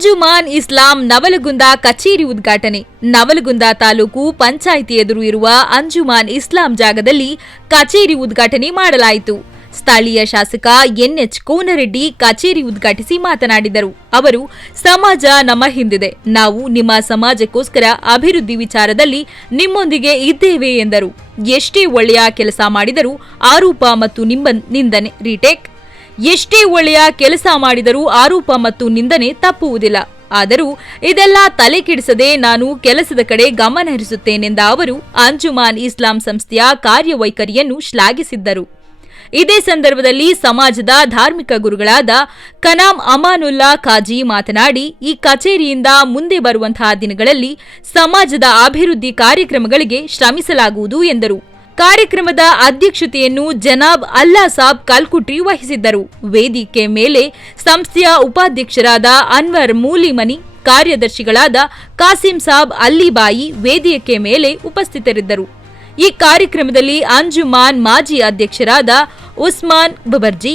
ಅಂಜುಮಾನ್ ಇಸ್ಲಾಂ ನವಲಗುಂದ ಕಚೇರಿ ಉದ್ಘಾಟನೆ. ನವಲಗುಂದ ತಾಲೂಕು ಪಂಚಾಯಿತಿ ಎದುರು ಇರುವ ಅಂಜುಮಾನ್ ಇಸ್ಲಾಂ ಜಾಗದಲ್ಲಿ ಕಚೇರಿ ಉದ್ಘಾಟನೆ ಮಾಡಲಾಯಿತು. ಸ್ಥಳೀಯ ಶಾಸಕ ಎನ್ಎಚ್ ಕೋನರೆಡ್ಡಿ ಕಚೇರಿ ಉದ್ಘಾಟಿಸಿ ಮಾತನಾಡಿದರು. ಅವರು, ಸಮಾಜ ನಮ್ಮ ಹಿಂದಿದೆ, ನಾವು ನಿಮ್ಮ ಸಮಾಜಕ್ಕೋಸ್ಕರ ಅಭಿವೃದ್ಧಿ ವಿಚಾರದಲ್ಲಿ ನಿಮ್ಮೊಂದಿಗೆ ಇದ್ದೇವೆ ಎಂದರು. ಎಷ್ಟೇ ಒಳ್ಳೆಯ ಕೆಲಸ ಮಾಡಿದರೂ ಆರೋಪ ಮತ್ತು ನಿಂದನೆ ರೀಟೇಕ್ ಎಷ್ಟೇ ಒಳ್ಳೆಯ ಕೆಲಸ ಮಾಡಿದರೂ ಆರೋಪ ಮತ್ತು ನಿಂದನೆ ತಪ್ಪುವುದಿಲ್ಲ. ಆದರೂ ಇದೆಲ್ಲ ತಲೆಕೆಡಿಸದೆ ನಾನು ಕೆಲಸದ ಕಡೆ ಗಮನ ಹರಿಸುತ್ತೇನೆಂದ ಅವರು ಅಂಜುಮಾನ್ ಇಸ್ಲಾಂ ಸಂಸ್ಥೆಯ ಕಾರ್ಯವೈಖರಿಯನ್ನು ಶ್ಲಾಘಿಸಿದ್ದರು. ಇದೇ ಸಂದರ್ಭದಲ್ಲಿ ಸಮಾಜದ ಧಾರ್ಮಿಕ ಗುರುಗಳಾದ ಕನಾಂ ಅಮಾನುಲ್ಲಾ ಖಾಜಿ ಮಾತನಾಡಿ, ಈ ಕಚೇರಿಯಿಂದ ಮುಂದೆ ಬರುವಂತಹ ದಿನಗಳಲ್ಲಿ ಸಮಾಜದ ಅಭಿವೃದ್ಧಿ ಕಾರ್ಯಕ್ರಮಗಳಿಗೆ ಶ್ರಮಿಸಲಾಗುವುದು ಎಂದರು. ಕಾರ್ಯಕ್ರಮದ ಅಧ್ಯಕ್ಷತೆಯನ್ನು ಜನಾಬ್ ಅಲ್ಲಾ ಸಾಬ್ ಕಲ್ಕುಟ್ರಿ ವಹಿಸಿದ್ದರು. ವೇದಿಕೆ ಮೇಲೆ ಸಂಸ್ಥೆಯ ಉಪಾಧ್ಯಕ್ಷರಾದ ಅನ್ವರ್ ಮೂಲಿಮನಿ, ಕಾರ್ಯದರ್ಶಿಗಳಾದ ಕಾಸಿಂ ಸಾಬ್ ಅಲ್ಲಿಬಾಯಿ ವೇದಿಕೆ ಮೇಲೆ ಉಪಸ್ಥಿತರಿದ್ದರು. ಈ ಕಾರ್ಯಕ್ರಮದಲ್ಲಿ ಅಂಜುಮಾನ್ ಮಾಜಿ ಅಧ್ಯಕ್ಷರಾದ ಉಸ್ಮಾನ್ ಬಬರ್ಜಿ,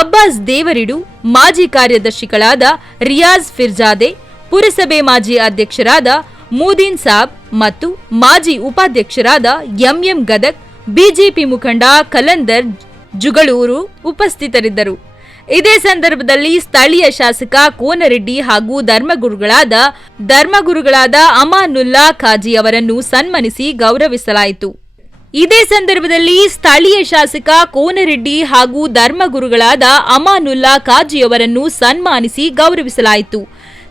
ಅಬ್ಬಾಸ್ ದೇವರಿಡು, ಮಾಜಿ ಕಾರ್ಯದರ್ಶಿಗಳಾದ ರಿಯಾಜ್ ಫಿರ್ಜಾದೆ, ಪುರಸಭೆ ಮಾಜಿ ಅಧ್ಯಕ್ಷರಾದ ಮೂದೀನ್ ಸಾಬ್ ಮತ್ತು ಮಾಜಿ ಉಪಾಧ್ಯಕ್ಷರಾದ ಎಂಎಂ ಗದಗ್, ಬಿಜೆಪಿ ಮುಖಂಡ ಕಲಂದರ್ ಜುಗಳೂರು ಉಪಸ್ಥಿತರಿದ್ದರು. ಇದೇ ಸಂದರ್ಭದಲ್ಲಿ ಸ್ಥಳೀಯ ಶಾಸಕ ಕೋನರೆಡ್ಡಿ ಹಾಗೂ ಧರ್ಮಗುರುಗಳಾದ ಅಮಾನುಲ್ಲಾ ಖಾಜಿ ಅವರನ್ನು ಸನ್ಮಾನಿಸಿ ಗೌರವಿಸಲಾಯಿತು. ಇದೇ ಸಂದರ್ಭದಲ್ಲಿ ಸ್ಥಳೀಯ ಶಾಸಕ ಕೋನರೆಡ್ಡಿ ಹಾಗೂ ಧರ್ಮಗುರುಗಳಾದ ಅಮಾನುಲ್ಲಾ ಖಾಜಿ ಅವರನ್ನು ಸನ್ಮಾನಿಸಿ ಗೌರವಿಸಲಾಯಿತು.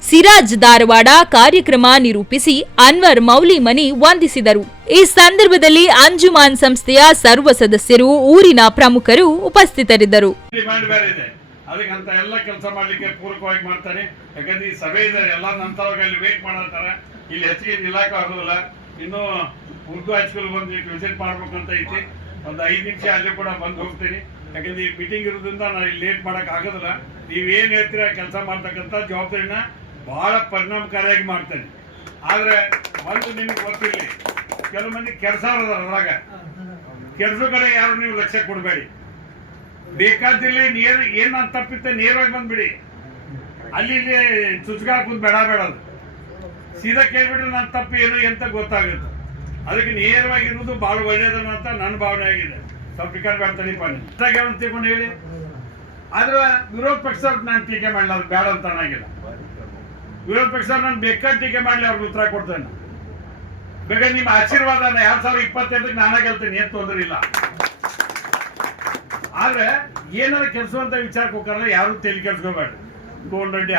ಸಿರಾಜ್ ಧಾರವಾಡ ಕಾರ್ಯಕ್ರಮ ನಿರೂಪಿಸಿ ಅನ್ವರ್ ಮೌಲಿಮನಿ ವಂದಿಸಿದರು. ಈ ಸಂದರ್ಭದಲ್ಲಿ ಅಂಜುಮಾನ್ ಸಂಸ್ಥೆಯ ಸರ್ವ ಸದಸ್ಯರು, ಊರಿನ ಪ್ರಮುಖರು ಉಪಸ್ಥಿತರಿದ್ದರು. ಅದಕ್ಕಂತ ಎಲ್ಲ ಕೆಲಸ ಮಾಡ್ಲಿಕ್ಕೆ ಪೂರಕವಾಗಿ ಮಾಡ್ತಾರೆ. ಯಾಕಂದ್ರೆ ಈ ಸಭೆ ಇದೆ, ಎಲ್ಲ ನಂತರವಾಗಿ ಅಲ್ಲಿ ವೇಟ್ ಮಾಡತಾರೆ. ಇಲ್ಲಿ ಹೆಚ್ಚಿಗೆ ನಿಲ್ಲಕ್ಕೆ ಆಗೋದಿಲ್ಲ. ಇನ್ನು ಉರ್ದು ಹೈಸ್ಕೂಲ್ ಬಂದು ವಿಸಿಟ್ ಮಾಡ್ಬೇಕಂತ ಐತಿ. ಒಂದು 5 ನಿಮಿಷ ಅಲ್ಲಿ ಕೂಡ ಬಂದು ಹೋಗ್ತೀನಿ. ಯಾಕಂದ್ರೆ ಈ ಮೀಟಿಂಗ್ ಇರೋದ್ರಿಂದ ನಾನು ಇಲ್ಲಿ ಲೇಟ್ ಮಾಡಕ್ ಆಗೋದಿಲ್ಲ. ನೀವೇನ್ ಹೇಳ್ತೀರ ಕೆಲಸ ಮಾಡ್ತಕ್ಕಂಥ ಜವಾಬ್ದಾರಿನ ಬಹಳ ಪರಿಣಾಮಕಾರಿಯಾಗಿ ಮಾಡ್ತೇನೆ. ಆದ್ರೆ ಒಂದು ನಿಮ್ಗೆ ಗೊತ್ತಿಲ್ಲ, ಕೆಲವು ಮಂದಿ ಕೆಲ್ಸದಾರ ಅದ್ರಾಗ ಕೆಲ್ಸ ಕಡೆ ಯಾರು ನೀವು ಲಕ್ಷ್ಯ ಕೊಡಬೇಡಿ. ಬೇಕಾದಲ್ಲಿ ಏನ್ ತಪ್ಪಿತ್ತೆ ನೇರವಾಗಿ ಬಂದ್ಬಿಡಿ. ಅಲ್ಲಿ ಚುಚ್ಗಾಳ ಕೂತ್ ಬೇಡ ಸೀದಾ ಕೇಳ್ಬಿಟ್ರೆ ನನ್ನ ತಪ್ಪು ಏನು ಅಂತ ಗೊತ್ತಾಗುತ್ತೆ. ಅದಕ್ಕೆ ನೇರವಾಗಿರುವುದು ಬಹಳ ಒಳ್ಳೇದನ್ನಂತ ನನ್ನ ಭಾವನೆ ಆಗಿದೆ. ಸ್ವಲ್ಪ ತಿಳ್ಕೊಂಡು ಹೇಳಿ. ಆದ್ರೆ ವಿರೋಧ ಪಕ್ಷ ನಾನು ಟೀಕೆ ಮಾಡಲ್ಲ, ಅದು ಬೇಡ ಅಂತ ಅನ್ನಂಗಿಲ್ಲ. ವಿರೋಧ ಪಕ್ಷ ನಾನು ಬೇಕಾದ ಟೀಕೆ ಮಾಡಲಿ, ಅವ್ರಿಗೆ ಉತ್ತರ ಕೊಡ್ತೇನೆ. ಬೇಕಾದ್ರೆ ನಿಮ್ಮ ಆಶೀರ್ವಾದ 2028 ನಾನೇ ಗೆಲ್ತೇನೆ, ಏನ್ ತೊಂದರೆ ಇಲ್ಲ. ಆದ್ರೆ ಏನಾರ ಕೆಲಸವಂತ ವಿಚಾರಕ್ಕೆ ಹೋಗ್ತಾರಲ್ಲ, ಯಾರು ತಲೆ ಕೆಲ್ಸ್ಕೋಬೇಡ. ಕೋನರೆಡ್ಡಿ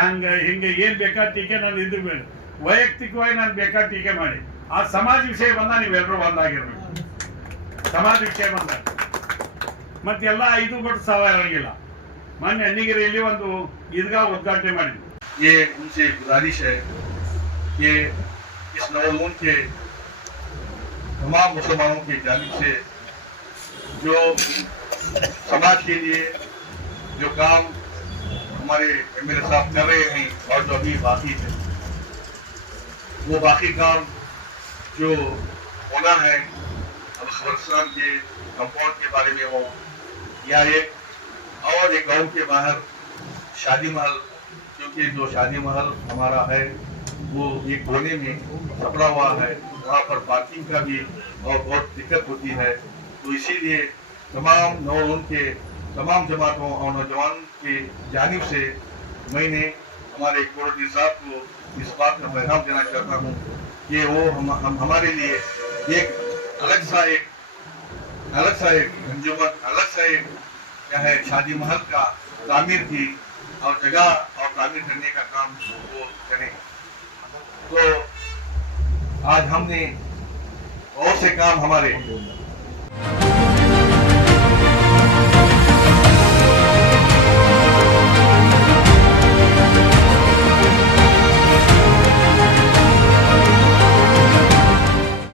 ಹಿಂಗೆ ಏನ್ ಬೇಕಾದ ಟೀಕೆ ನಾನು ಇದ್ಬೇಡ. ವೈಯಕ್ತಿಕವಾಗಿ ನಾನು ಬೇಕಾದ ಟೀಕೆ ಮಾಡಿ, ಆ ಸಮಾಜ ವಿಷಯ ಬಂದ ನೀವೆಲ್ಲರೂ ಒಂದಾಗಿರ್ಬೇಕು. ಸಮಾಜ ವಿಷಯ ಬಂದ ಮತ್ತೆಲ್ಲ 5 ಬಟ್ ಸಾಲ ಇರಂಗಿಲ್ಲ. ಮೊನ್ನೆ ಅಣ್ಣಿಗಿರಿಯಲ್ಲಿ ಒಂದು ಈದ್ಗಾह ಉದ್ಘಾಟನೆ ಮಾಡಿದ್ವಿ. ये उनसे गुजारिश है कि इस नवलून के तमाम मुसलमानों की जानिब से जो समाज के लिए जो काम हमारे एमएलए साहब कर रहे हैं और जो अभी बाकी है, वो बाकी काम जो होना है, अब खबरस्तान के कंपाउंड के बारे में हो या एक गांव के बाहर शादी महल, क्योंकि जो शादी महल हमारा है वो एक कोने में छपड़ा हुआ है, वहाँ पर पार्किंग का भी और बहुत दिक्कत होती है। तो इसीलिए तमाम नवलून के तमाम जमातों और नौजवान की जानिब से मैंने हमारे कोनरेड्डी साहब को इस बात का पैगाम देना चाहता हूँ कि वो हम हमारे लिए एक अलग सा एक अंजुमन, अलग सा एक क्या है शादी महल का तामीर की और जगह और तामीर करने का काम वो करें। तो आज हमने बहुत से काम हमारे